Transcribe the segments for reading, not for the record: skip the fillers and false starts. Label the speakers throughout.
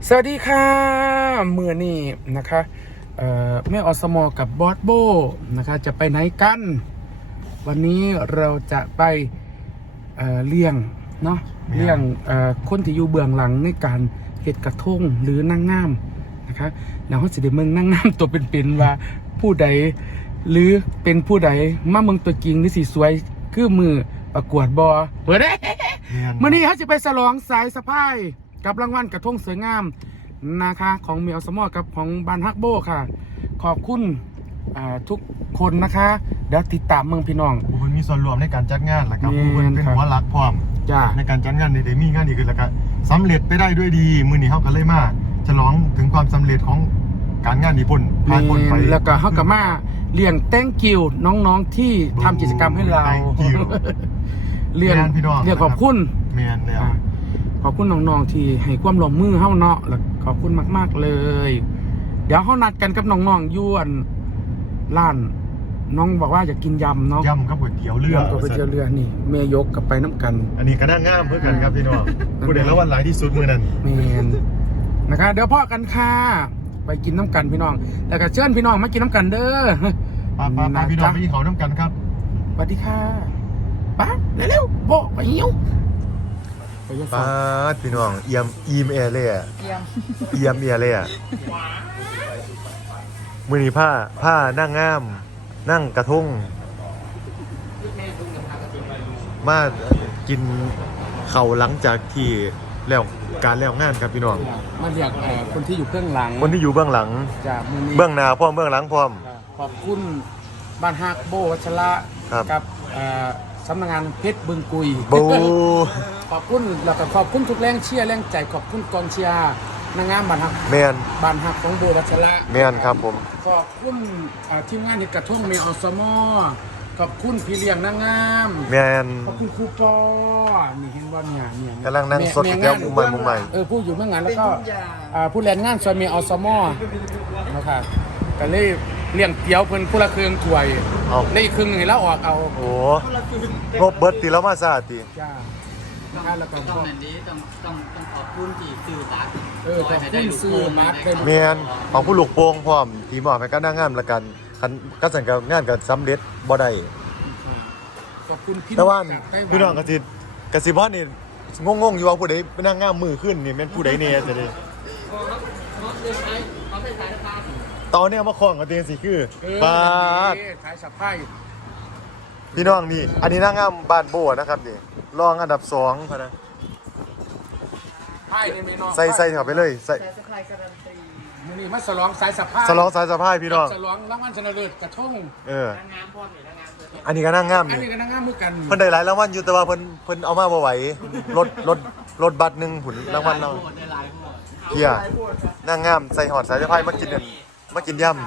Speaker 1: สวัสดีค่ะมือนี่นะคะแม่อสมกับบอสโบนะคะจะไปไหนกันวันนี้เราจะไปเลี้ยงเนาะเลี้ยงคนที่อยู่เบื้องหลังในการเฮ็ดกระทงหรือนางงามนะคะแล้วเขาสิได้เมืองนางงามตัวเป็นๆว่าผู้ใดหรือเป็นผู้ใดมาเมืองตัวจริงหรือสีสวยคือมือประกวดบอเปิดได้มื่อนี้เขาจะไปฉลองสายสะพายกับรางวัลกระทงสวยงามนะคะของเมียวสมอกับของบานฮักโบค่ะขอบคุณทุกคนนะคะเดี๋ยวติดตามเมืองพี่น้อง
Speaker 2: ผู้มีส่วนรวมในการจัดงานแล้วก็ผู้เป็นหัวหลักพร้อมในการจัดงานในเดมี่งานนี้คือแล้วก็สำเร็จไปได้ด้วยดีมื้อนี้เฮาก็เลยมาฉลองถึงความสำเร็จของการงานญี่ปุ่นผ่านพ้นไป
Speaker 1: แล้วก็เฮาก็มาเลี้ยงแต้งกิวน้องๆที่ทำกิจกรรมให้เราเลี้ยงขอบคุณ
Speaker 2: แม่นแล้ว
Speaker 1: ขอบคุณน้องๆที่ให้ความร่วมมือเฮาเนาะแล้วขอบคุณมากๆเลยเดี๋ยวเฮานัดกันกับน้องๆอยู่ร้านน้องบอกว่าอยากกินยำเนาะ
Speaker 2: ยำกับก๋วยเตี๋ยวเรือ
Speaker 1: กับก๋วยเตี๋ยวเรือนี่แม่ยกกับไปน้ำกัน
Speaker 2: อันนี้ก็น่างามเพื่อกันครับพี่น้องผู้ใดละวันหลายที่สุดมื้อนั้น
Speaker 1: แม่นนะคะเดี๋ยวพ่อกันค่ะไปกินน้ำกันพี่น้องแล้วก็เชิญพี่น้องมากินน้ำกันเด้อ
Speaker 2: ป้าพี่น้องไปกินข้าวน้ำกันครับ
Speaker 1: สวัสดีค่ะป้าเร็วๆโบไปหิว
Speaker 2: ป้าพี่น้องเอียมแอร์เลยอ่ะเอียมแอร์เลยอ่ะมื้อนี้ผ้านั่งงามนั่งกระทงมากินข้าวหลังจากที่แล้วการแล้วงานครับพี่น้อง
Speaker 1: มาเรียกคนที่อยู่เบื้องหลัง
Speaker 2: คนที่อยู่เบื้องหลัง
Speaker 1: จากมือนี้
Speaker 2: เบื้องหน้าพร้อมเบื้องหลังพร้อม
Speaker 1: ขอบคุณบ้านฮักโบวัชระกับสำนักงานเพชรบึงกุย
Speaker 2: บู
Speaker 1: ขอบคุณแล้วก็ขอบคุณทุกแรงเชียร์แรงใจขอบคุณกองเชียร์นางงามบ้านฮัก
Speaker 2: แมน
Speaker 1: บ้านฮักของโบวัชระ
Speaker 2: แมนครับผม
Speaker 1: ขอบคุณทีมงานเฮ็ดกระทงเมอสมขอบคุณพี่เลี้ยงนางงาม
Speaker 2: แมน
Speaker 1: ขอบคุณครูปอนี่เห็นว่าเนี่ย
Speaker 2: กำลังนั่งสดแก้วมุมใหม่
Speaker 1: ผู้อยู่เมื่องานแล้วก็ผู้แรงงานซอยเมอสมนะครับก็เลยเลี้ยงเตี๋ยวเพิ่นผู้ละเครื่องถ้วยในอีกครึ่งนี่แล้วออกเอา
Speaker 2: โอ้งบเบิดตีแล้วมาซาตี
Speaker 1: จ้าแล้วก็
Speaker 3: ต้องแบบนี้ต้องขอบคุณที่สื่อสาร
Speaker 1: ขอบคุณสื่อมาร์ค
Speaker 2: แมนของผู้ลูกโป่งพร้อมทีมออกไปก็นั่งงานละกันก็สั่งกับงานกับสำเร็จบ่ได้
Speaker 1: ขอบคุณพี่
Speaker 2: แต่ว่าพี่น้องกสิบ่นี่งงอยู่ว่าผู้ใดไปนั่งงามมือขึ้นนี่แม่นผู้ใดเนี่ยจะได้ตอนนี้มาคล้องกับเตียงสิคือปาด
Speaker 1: ขายสับไพ่
Speaker 2: พี่น้องนี่อันนี้นั่งงามบ้านโบนะครับนี่รองอันดับ2พะนะ
Speaker 1: ไพ่นี่มีน้อง
Speaker 2: ใส่เข้าไปเลยใส่
Speaker 1: มื้อนี้มาฉลองสายสับไพ่
Speaker 2: ฉลองสายสับไพ่พี่น้อง
Speaker 1: ฉลองรางวัลชนะเลิศกระทง
Speaker 2: อันนี้ก็นั่งงาม
Speaker 1: อันนี้ก็นั่งงามเหมือนกัน
Speaker 2: เพิ่นได้หลายรางวัลอยู่แต่ว่าเพิ่นเอามาบ่ไหวรถบัตร1ผุนรางวัลเราเฮียนั่งงามใส่หอดสายสับไพ่มากินยำ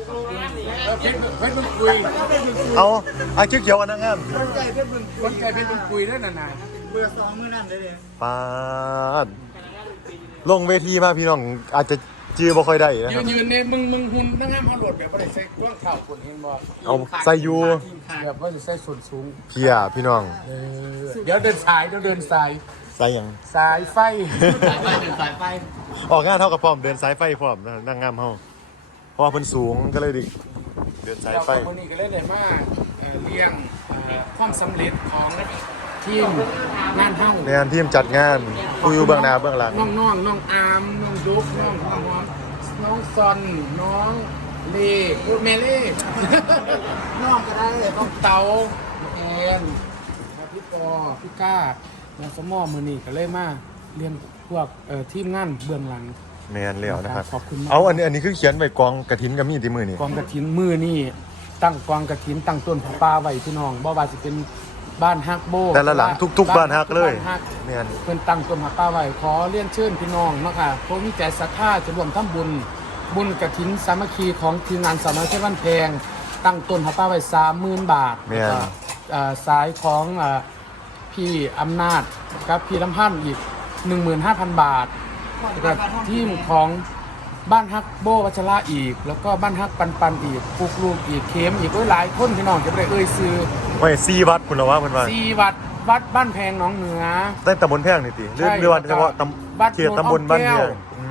Speaker 2: เอาเขียวๆอันนั่งงาม
Speaker 1: คนใจเพชรบึงกุยด้วยน่ะ
Speaker 3: เบอร์2มื้อนั้นเลย
Speaker 2: ปาดลงเวทีมาพี่น้องอาจจะจื้อบ่ค่อยได้นะครับ
Speaker 1: ยืนในมึงหุ่นนั่งงามเอาโหลดแบบบ่ได้ใส่เครื่องเข่าคนเองบ่
Speaker 2: เอาใส่อยู่
Speaker 1: แบบว่าจะใส่ส่วนสูง
Speaker 2: เพียพี่น้อง
Speaker 1: เดี๋ยวเดินสาย
Speaker 2: สายหยัง
Speaker 1: สายไฟ
Speaker 3: สายไฟ
Speaker 2: ออกงานเท่ากับพร้อมเดินสายไฟพร้อมนั่งงามเฮาเพราะว่าเพิ่นสูงก็เลยดิเดินสายไฟ
Speaker 1: คนนี้ก็เลยได้มาเลี้ยงความสำเร็จของทีมงานเฮา
Speaker 2: ในงานทีมจัดงานผู้อยู่เบื้องหน้าเบื้องหลัง
Speaker 1: น้องอาร์มน้องดุ๊กน้องซอนน้องเล่แม่เล่น้องก็ได้น้องเต๋าแอนพี่ปอพี่ก้าน้องสมอมือนี่ก็เลยมาเรียนพวกทีมงานเบื้องหลัง
Speaker 2: แมนแล้วนะครับ
Speaker 1: ขอบคุณ
Speaker 2: เอาอันนี้คือเขียนไว้กองกฐินกับมีดที่มือนี่
Speaker 1: กองกฐินมือนี่ตั้งกองกฐินตั้งต้นผ้าป่าไว้พี่น้องบ่ว่าสิเป็นบ้านฮักโบ
Speaker 2: แต่ละหลังทุกบ้านฮักเลย
Speaker 1: แม่นเพิ่นตั้งต้นผ้าป่าไว้ขอเรียนเชิญพี่น้องเนาะค่ะผู้มีใจศรัทธาจะร่วมทำบุญกฐินสามัคคีของทีมงานสาวน้อยเพชรบ้านแพงตั้งต้นผ้าป่าไว้ 30,000 บาทแล้วก็สายของพี่อำนาจกับพี่ลำพันธ์อีก 15,000 บาทกับทีมของบ้านฮักโบวัชระอีกแล้วก็บ้านฮักปันอีกปุกลูกอีกเข้มอีกหลายคนพี่น้องจะไปซื้อ
Speaker 2: ไว้4วัดคุณละว่าเพิ่นว่า
Speaker 1: 4วัดบ้านแพงหนองเหนือ
Speaker 2: ได้ตำบลแพงนี่ติหรือว่าเฉพาะเขตตำบลบ้านแพง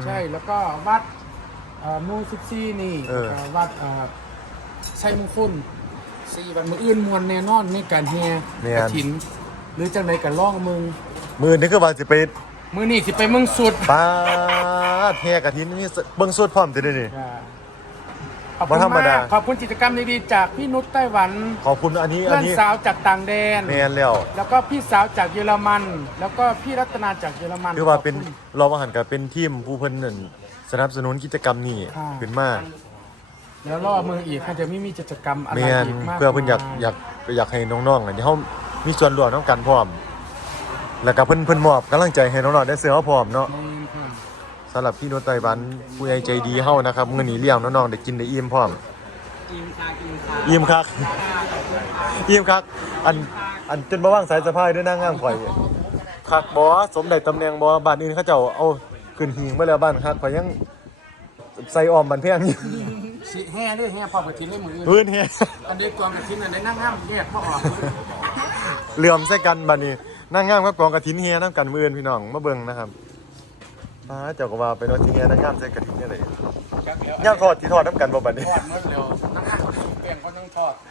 Speaker 1: ใช่แล้วก็วัดมูซิซี่นี่ วัดชัยมงคล4 วันมืออื่นมวลแน่นอนในการแห่กฐินหรือจังไรกันล่องมึง
Speaker 2: มือนี่คือว่าสิไป
Speaker 1: มือนี่สิไปเมืองสุด
Speaker 2: ปาดแห่กฐินนี่เบิ่งสุดพร้อมจะได้นี่
Speaker 1: ขอบคุณ
Speaker 2: บ่ธรรม
Speaker 1: มา
Speaker 2: ดา
Speaker 1: กขอบคุณกิจกรรมดีๆจากพี่นุชไต้หวัน
Speaker 2: ขอบคุณอันนี้
Speaker 1: เพื่อนสาวจากต่างแดน
Speaker 2: แมนแล้ว
Speaker 1: แล้วก็พี่สาวจากเยอรมัน แล้วก็พี่รัตนาจากเยอรมัน
Speaker 2: คือว่าเป็น
Speaker 1: ขบคุณ
Speaker 2: รอมาหันกับเป็นทีมผู้เพิ่นนั่นสนับสนุนกิจกรรมนี้
Speaker 1: ค่ะ
Speaker 2: ขึ้นมา
Speaker 1: แล้วรอมืออีกค่ะจะไม่มีกิจกรรมอะไร
Speaker 2: แมน
Speaker 1: อีกมาก
Speaker 2: เพื่อเพิ่นอยากให้น้องๆอันนี้เฮามีส่วนร่วมนํกันพร้อม แล้วก็เพิ่นมอบกำลังใจให้น้องๆได้เสื้อพร้อมเนาะ
Speaker 1: ค่ะ
Speaker 2: สำหรับพี่โนตไต้หวันผู้ใหญ่ใจดีเฮานะครับมื้อนี้เลี้ยงน้องๆได้กินได้อิ่มพร้อม
Speaker 3: กินค่ะ
Speaker 2: อิ่มคักอันจนบ่ว่างสายสะพายด้วยนางงามข่อยคักบ่สมได้ตำแหน่งบ่บ้านอื่นเขาเจ้าเอาขึ้นหิงมาแล้วบ้านคักข่อยยังใส่ออมบันเพียงอยู่
Speaker 1: สิแห่ด้วยแห่พอกระถินด้วยมืออื่น
Speaker 2: พื้นเฮ็ด
Speaker 1: อันเดียวกองกระถินอันใดนั่งห้ามแยกพ่อออก
Speaker 2: เหลื่อมใส่กันบัดนี้นางงามกับกองกฐินเฮียนำกันมื้ออื่นพี่น้องมาเบิ่งนะครับป้าเจ้าก็ว่าไปเนาะสิเฮียนางงามใส่กฐินจังได๋ย่ามทอดสิทอดนำกันบ่บัดนี้
Speaker 1: ทอดหมดเร็วนั่งห้ามเปลี่ยนคนต้องทอด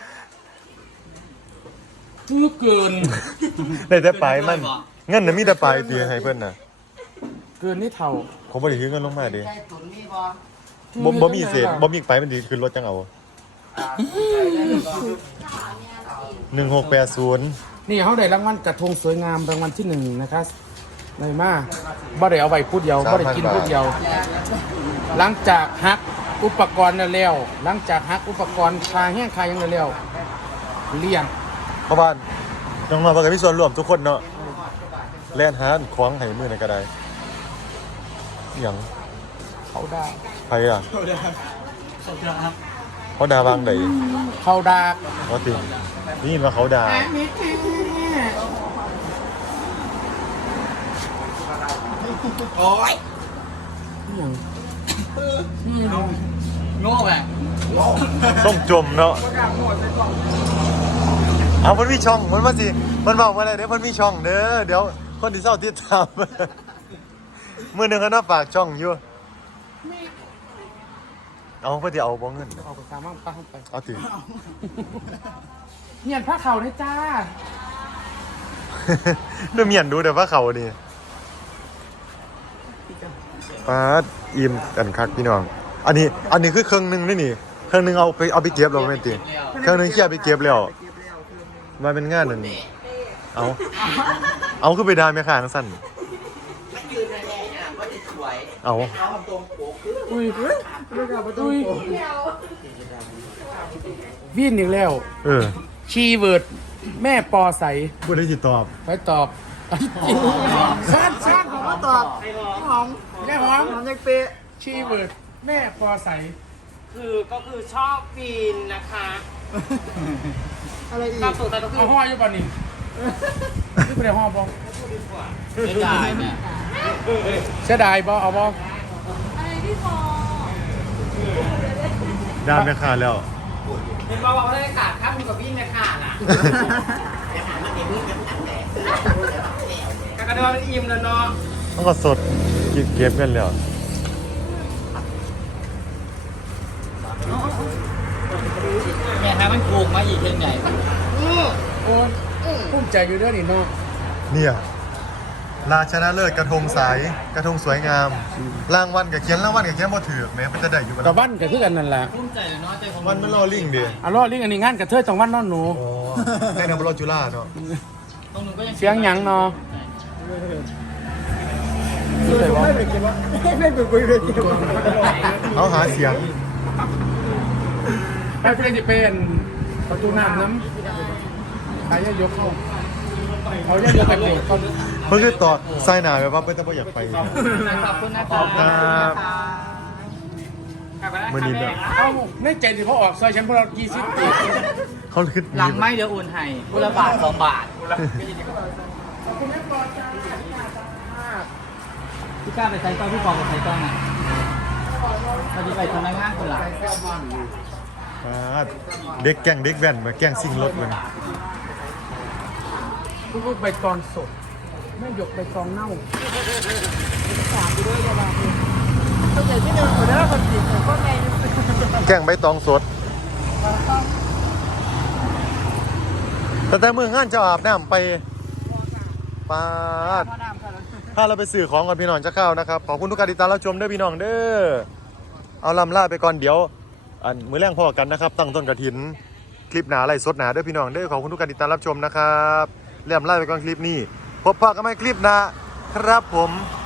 Speaker 1: คือเกิน
Speaker 2: ได้แต่ปลายมันเงินน่ะมีแต่ปลายติให้เพิ่นน่ะ
Speaker 1: เกินนี่เท่า
Speaker 2: ผมบ่ได้ถือเงินลงมาเด้
Speaker 3: ใจตุนนี่บ่
Speaker 2: บ่มีเศษบ่มีไปมันดีขึ้นรถจังเอา1680
Speaker 1: นี่เขาได้รางวัลกระทงสวยงามรางวัลที่1นะคะได้มาบ่ได้เอาไว้พูดเดียวบ่ได้กินพูดเดียว หลังจากฮักอุปกรณ์แล้วหลังจากฮักอุปกรณ์คาแห้งคายังแล้วเลี้ยง
Speaker 2: เพราะว่าน้องๆเพิ่นก็มีส่วนร่วมทุกคนเนาะแล่นหาของให้มื้อนั้นก็ได้อิหยัง
Speaker 1: เขาดา
Speaker 2: ไผอ่ะ
Speaker 3: ครับ
Speaker 2: เขาด่าวางได้
Speaker 1: เขาดา
Speaker 2: ว่าตินี่ว่าเขาด่า
Speaker 3: โอ้ย
Speaker 1: อย่าง
Speaker 3: โง่แหละ
Speaker 2: ต้องจมเนาะเอาเพิ่นมีช่องมันว่าสิมันบอกว่าอะไรเด้อเพิ่นมีช่องเด้อเดี๋ยวคนที่เศร้าติดตาม มื้อหนึงเขาน่าฝากช่องอยู่เอาเพิ่นสิเอาบ่เงิน
Speaker 1: เอาไปตามมั่งป้าไป
Speaker 2: เอาติ
Speaker 1: เหียนผ้าเขาเนี่ยจ้า
Speaker 2: เริ่มเมียนดูเดี๋ยวว่าเขานี่ป้าดอิ่มกันคักพี่น้องอันนี้คือเครื่องหนึงนี่นี่เครื่องหนึงเอาไปเก็บแล้วแม่นติเครื่องหนึงเคลียร์ไปเก็บแล้วมาเป็นงานนั่นเอาคือไปได้แม่ค้าจังซั่น
Speaker 3: มันยืนแน่ๆอ่ะก็จะสวย
Speaker 2: เอา
Speaker 3: เอาตรงโป๊กคือ
Speaker 1: อุ้ยวิ่นอีกแล้ว
Speaker 2: เออ
Speaker 1: คีย์เวิร์ดแม่ปอใส
Speaker 2: บ่ได้สิตอบ
Speaker 1: ไปตอบชัดผมก็ตอบหอมแม่หอมยังเป๊ะคีย์เวิร์ดแม่ปอใส
Speaker 4: ก็คือชอบปีนนะคะ
Speaker 1: อะไรอีก
Speaker 4: ตามสูตรแต่ก็คือ
Speaker 1: เอาห่ออยู่ป่ะนี่นี่เป็นห่อบ้อง
Speaker 3: ไม่ได้เนี่ย
Speaker 1: เสียดายบ่เอาบ้อง
Speaker 2: ได้แม่ค้าแล้ว
Speaker 4: เห็นบอกว่าเขาได้ขาดค่าคุณกับวิ่งในขาดน่ะกระโดดอิ่มแล้วเนาะ
Speaker 2: มันก็สดเก็บกันแล้ว
Speaker 3: แม่ทำมันปลูกมาอีกเพียงใหญ่
Speaker 1: โอ้ยภูมิใจอยู่เด้อนี่เนาะ
Speaker 2: เนี่ยราชนะเลิศกระทงสายกระทงสวยงามรางวัลกับเขียนรางวัลกับเขียนบ่ถือแม้มันจะได้อยู่
Speaker 1: กับวันก็คือกันนั่นแหละ
Speaker 3: ภูมิใจเลยเนาะใจผม
Speaker 2: วันมันรอลิงเดีย
Speaker 1: เอาล่อลิงอันนี้งานกระเทยจังหวัดนอนหนู
Speaker 2: อ๋อแค่นำรอจุฬาเนาะ
Speaker 3: ตรงนู้นก็ยัง
Speaker 1: เสียงหยังเนาะคืออะไรวะ
Speaker 2: เขาหาเสียง
Speaker 1: ไปเพื่อนจะเป็นประตูน้ำน้ำขายยกเข้าเขายกไปเปลี่ยนเขา
Speaker 2: เพิ่งคือต่อไส้หนาแบบว่าเพิ่นจะบ่อยากไป
Speaker 3: ขอบคุณนะค
Speaker 2: ค
Speaker 3: รั
Speaker 2: รับ
Speaker 4: มื
Speaker 2: มื้อนี้แบบ
Speaker 1: เอาในใจที่เขาออกซอยฉันพวกเรา20 ปี
Speaker 2: เขาคือ
Speaker 3: หลังไม่เดี๋ยวโอนให้กุละบาท2 บาท
Speaker 1: ขอบคุณแม่ปอจ้า
Speaker 3: พี่กล้าไปใช้กล้องพี่ปองกับใช้กล้องอ่ะเราจะไปทำงานคนละ
Speaker 2: ครับเด็กแก่งเด็กแว่นมาแก่งซิ่งรถมัน
Speaker 1: ลูกใบตองสดแม่หยกใบตองเน่า
Speaker 2: กงใบตองสดแต่มืองานจะอาบน้ำไปปาดถ้าเราไปสื่อของก่อนพี่น้องจะเข้านะครับขอบคุณทุกการติดตามรับชมด้วยพี่น้องเด้อเอาลำล่าไปก่อนเดี๋ยวมื้อแรงพอกันนะครับตั้งต้นกระถินคลิปหนาอะไรสดหนาด้วยพี่น้องเด้อขอบคุณทุกการติดตามรับชมนะครับเริ่มไล่ไปก่อนคลิปนี้พบกันใหม่คลิปหน้าครับผม